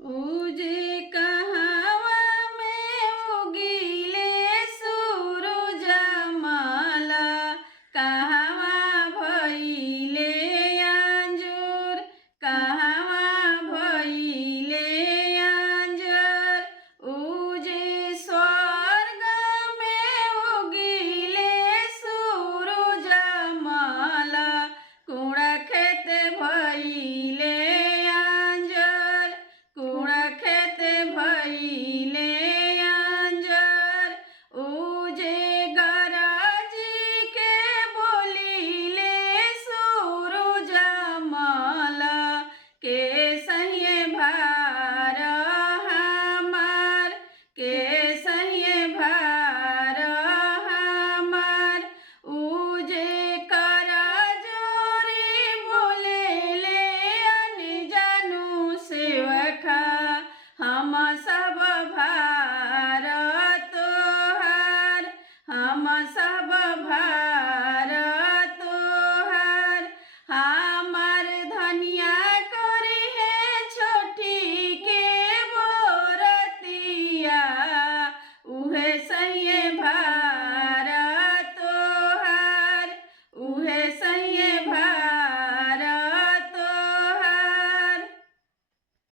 उजे कहवा में उगीले सूरज माला, कहवा भइले अंजूर, कहवा भइले अंजूर। उजे स्वर्ग में उगीले सूरज माला, कुड़ा खेत भइले अंजूर, कुड़ा खेत भइले अंजूर। उजे गरजी के बोलिले सूरज माला, के सहिए भार हमार, के सहिए भार हमार। उजे कर जोरी बोलेले अनजानु सेवका, हम सब भार तोहार, हम सब भार